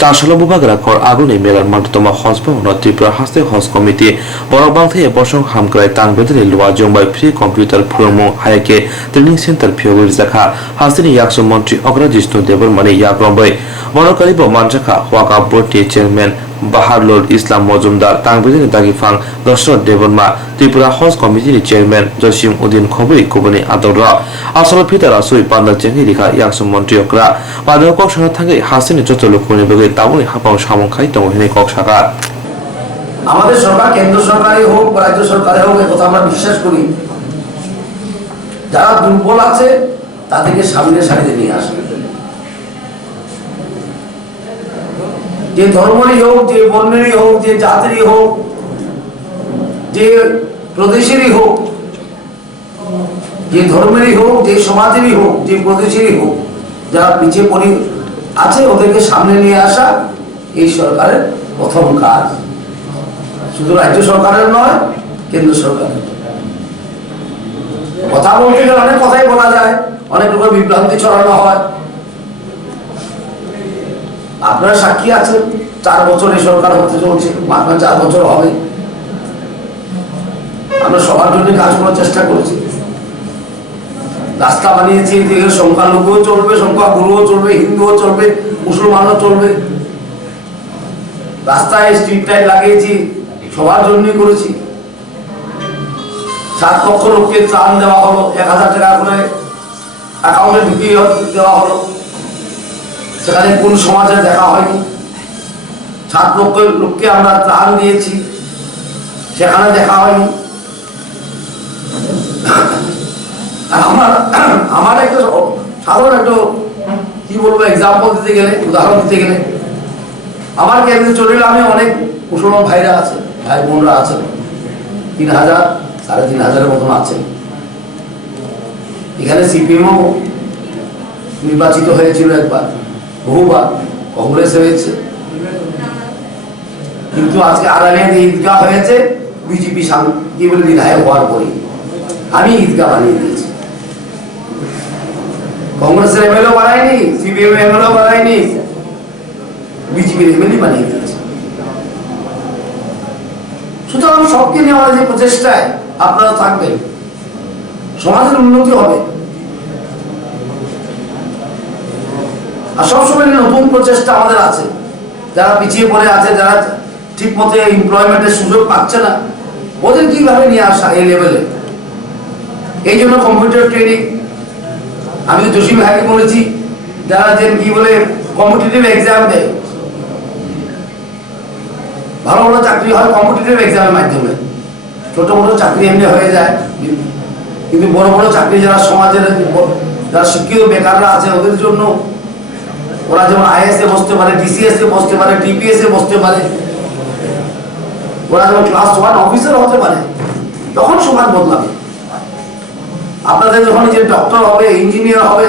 চারশালা বুবাগরা ঘর আগুনে মেলার মান্যতমা হজ ভবন ত্রিপুরা হাস্তে হজ কমিটি বড়বাংথে বসং হামক্রাই তাংবেদরে লুয়া জংবাই ফ্রি কম্পিউটার ফুরমো হায়কে ট্রেনিং সেন্টার ফিওগুল জাখা হাসিনি ইয়াকসু মন্ত্রী অগ্রজিষ্ণু দেবরমানি ইয়াগ্রম্বই মনোকারিব মানজাখা ওয়াকা বোর্ডটি চেয়ারম্যান বাহারুল ইসলাম মজুমদার তাংবেদরে দাগিফাং দশরথ দেবরমা ত্রিপুরা হজ কমিটির চেয়ারম্যান জসিম উদ্দিন খবরি কুবনি আদররা আসল ফিতারা সুই পান্ডা চেঙ্গি রেখা ইয়াকসু মন্ত্রী অগ্রা পাদক কক্সা থাকে হাসিনি যত লোকনি বগে তাবনি হাপাও সামংখাই তমহিনি কক্সাকা আমাদের সরকার কেন্দ্র সরকারই হোক বা রাজ্য সরকারই হোক এই কথা আমরা বিশ্বাস করি যারা দুর্বল আছে তাদেরকে সামনে সারিতে নিয়ে আসবে যে ধর্মেরই হোক যে বর্ণেরই হোক যে জাতিরই হোক যে প্রদেশেরই হোক যে ধর্মেরই হোক যে সমাজেরই হোক যে প্রদেশেরই হোক যারা পিছিয়ে পড়ে আছে ওদেরকে সামনে নিয়ে আসা এই সরকারের প্রথম কাজ শুধু রাজ্য সরকারের নয় কেন্দ্র সরকারের কথা বলতে গেলে অনেক কথাই বলা যায় অনেক রকম বিভ্রান্তি ছড়ানো হয় আপনারা সাক্ষী আছেন 4 বছর এই সরকার হতে চলছে মাত্র 4 বছর হবে আমরা সবার জন্য কাজ করার চেষ্টা করছি রাস্তা বানিয়েছি সংখ্যালঘুও চলবে সংখ্যাগুরুও চলবে হিন্দুও চলবে মুসলমানও চলবে রাস্তায় স্ট্রিট লাইট লাগিয়েছি সবার জন্যই করেছি 7 লক্ষ লোককে ত্রাণ দেওয়া হলো 1000 টাকা করে অ্যাকাউন্টে ঢুকিয়ে দেওয়া হলো সেখানে কোন সমাজের দেখা হয়নি 7 লক্ষ লোককে আমরা ত্রাণ দিয়েছি সেখানে দেখা হয়নি আমার একটা সাধারণ একটা কি বলবো এক্সাম্পল দিতে গেলে উদাহরণ দিতে গেলে আমার কেন্দ্রে চলে গেলে আমি অনেক মুসলমান ভাইরা আছে ভাই বোনরা আছেন 3000 3500 মতন আছেন এখানে সিপিএমও নির্বাচিত হয়েছিল একবার বহুবার কংগ্রেস হয়েছে কিন্তু আজকে আড়ালিয়াতে ঈদগাহ হয়েছে বিজেপি কি বলে বিধায়ক হওয়ার পরে আমি ঈদগাহ বানিয়ে দিয়েছি কংগ্রেসের এমএলএ বানায়নি সিপিএম এমএলএ বানায়নি বিজেপির এমএলএ বানিয়ে দিয়েছে সুতরাং সবকে নিয়ে আমাদের যে প্রচেষ্টায় আপনারা থাকবেন সমাজের উন্নতি হবে আর সবসময় নতুন প্রচেষ্টা আমাদের আছে যারা পিছিয়ে পড়ে আছে যারা ঠিক মতো এমপ্লয়মেন্টের সুযোগ পাচ্ছে না ওদের কিভাবে নিয়ে আসা এই লেভেলে এই জন্য কম্পিউটার ট্রেনিং আমি তো জসিম ভাইকে বলেছি যারা যে কি বলে কম্পিটিটিভ এক্সাম দেয় ভালো ভালো চাকরি হয় কম্পিটিটিভ এক্সামের মাধ্যমে ছোট বড় চাকরি এমনি হয়ে যায় কিন্তু বড় বড় চাকরি যারা সমাজের যারা শিক্ষিত বেকাররা আছে ওদের জন্য ওরা যেমন আইএস এ বসতে পারে ডিসিএস এ বসতে পারে টিপিএস এ বসতে পারে ওরা যেমন ক্লাস 1 অফিসার হতে পারে তখন সমাজ বদলাবে আপনাদের যখন যে ডক্টর হবে ইঞ্জিনিয়ার হবে